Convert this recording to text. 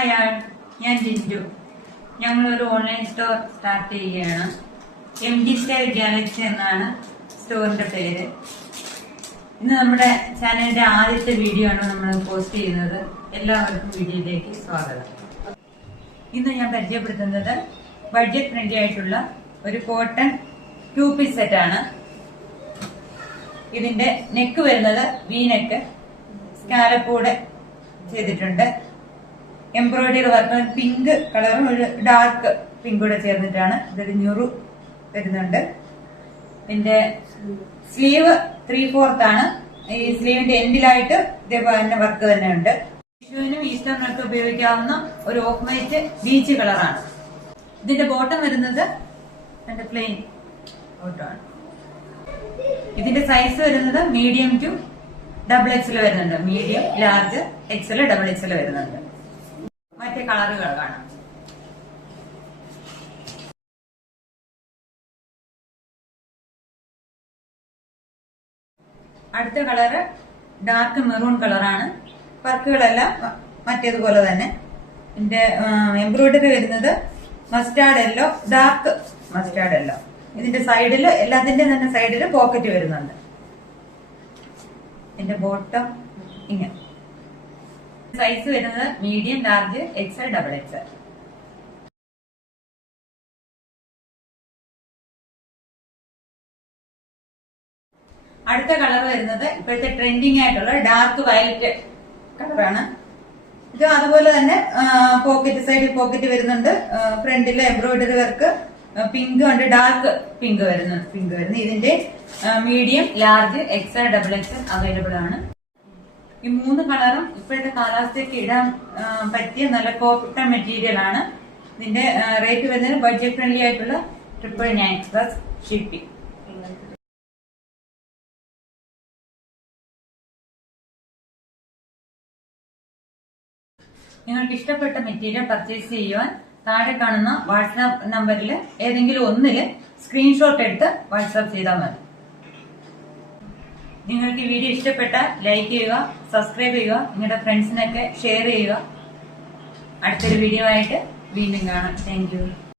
Hi ആൾ, ഞാൻ ജിൻജു. ഞങ്ങളൊരു online store start ചെയ്യുകയാണ്. MD Style Galaxy എന്നാണ് സ്റ്റോറിന്റെ പേര്. ഇന്ന് നമ്മുടെ ചാനലിന്റെ ആദ്യത്തെ വീഡിയോ ആണ് നമ്മൾ പോസ്റ്റ് ചെയ്യുന്നത്. എല്ലാവർക്കും വീഡിയോയിലേക്ക് സ്വാഗതം. ഇന്ന് ഞാൻ പരിചയപ്പെടുത്തുന്നത് ബഡ്ജറ്റ് ഫ്രണ്ട്ലി ആയിട്ടുള്ള ഒരു കോട്ടൺ 2-piece സെറ്റ് ആണ്. ഇതിന്റെ നെക്ക് വരുന്നത് വി നെക്ക്, സ്കാലപ്പൂടെ ചെയ്തിട്ടുണ്ട്. എംബ്രോയിഡറി വർക്ക് പിങ്ക് കളറും ഒരു ഡാർക്ക് പിങ്ക് കൂടെ ചേർന്നിട്ടാണ് ഇതൊരു ഞുറു വരുന്നുണ്ട്. ഇതിന്റെ സ്ലീവ് 3/4 ആണ്. ഈ സ്ലീവിന്റെ എൻഡിലായിട്ട് ഇതേപോലെ തന്നെ വർക്ക് തന്നെ ഉണ്ട്. വിഷുവിനും ഈസ്റ്ററിനൊക്കെ ഉപയോഗിക്കാവുന്ന ഒരു ഓഫ് വൈറ്റ് ബീച്ച് കളറാണ്. ഇതിന്റെ ബോട്ടം വരുന്നത് പ്ലെയിൻ ബോട്ടമാണ്. ഇതിന്റെ സൈസ് വരുന്നത് മീഡിയം ടു XXL വരുന്നുണ്ട്. മീഡിയം, ലാർജ്, XL, XXL വരുന്നുണ്ട്. മറ്റേ കളറുകൾ കാണാം. അടുത്ത കളറ് ഡാർക്ക് മെറൂൺ കളറാണ്. വർക്കുകളെല്ലാം മറ്റേതുപോലെ തന്നെ. ഇതിന്റെ എംബ്രോയിഡറി വരുന്നത് mustard yellow, dark mustard yellow. ഇതിന്റെ സൈഡില് എല്ലാത്തിന്റെ തന്നെ സൈഡില് പോക്കറ്റ് വരുന്നുണ്ട്. ഇതിന്റെ ബോട്ടം ഇങ്ങനെ. സൈസ് വരുന്നത് മീഡിയം, ലാർജ്, XL, XXL. അടുത്ത കളർ വരുന്നത് ഇപ്പോഴത്തെ ട്രെൻഡിങ് ആയിട്ടുള്ള ഡാർക്ക് വയലറ്റ് കളറാണ്. ഇത് അതുപോലെ തന്നെ പോക്കറ്റ്, സൈഡിൽ പോക്കറ്റ് വരുന്നുണ്ട്. ഫ്രണ്ടില് എംബ്രോയിഡറി വർക്ക് പിങ്ക് ഉണ്ട്, ഡാർക്ക് പിങ്ക് വരുന്നു. ഇതിന്റെ medium, large, XL, XXL available ആണ്. ഈ 3 കളറും ഇപ്പോഴത്തെ കാലാവസ്ഥയ്ക്ക് ഇടാൻ പറ്റിയ നല്ല കോട്ടൺ മെറ്റീരിയൽ ആണ്. ഇതിന്റെ റേറ്റ് വരുന്നത് ബഡ്ജറ്റ് ഫ്രണ്ട്ലി ആയിട്ടുള്ള 999+ ഷിപ്പിംഗ്. നിങ്ങൾക്ക് ഇഷ്ടപ്പെട്ട മെറ്റീരിയൽ പർച്ചേസ് ചെയ്യുവാൻ താഴെ കാണുന്ന വാട്സാപ്പ് നമ്പറിൽ ഏതെങ്കിലും ഒന്നില് സ്ക്രീൻഷോട്ട് എടുത്ത് വാട്സാപ്പ് ചെയ്താൽ മതി. നിങ്ങൾക്ക് ഈ വീഡിയോ ഇഷ്ടപ്പെട്ടാൽ ലൈക്ക് ചെയ്യുക, സബ്സ്ക്രൈബ് ചെയ്യുക, നിങ്ങളുടെ ഫ്രണ്ട്സിനൊക്കെ ഷെയർ ചെയ്യുക. അടുത്തൊരു വീഡിയോ ആയിട്ട് വീണ്ടും കാണാം. Thank you.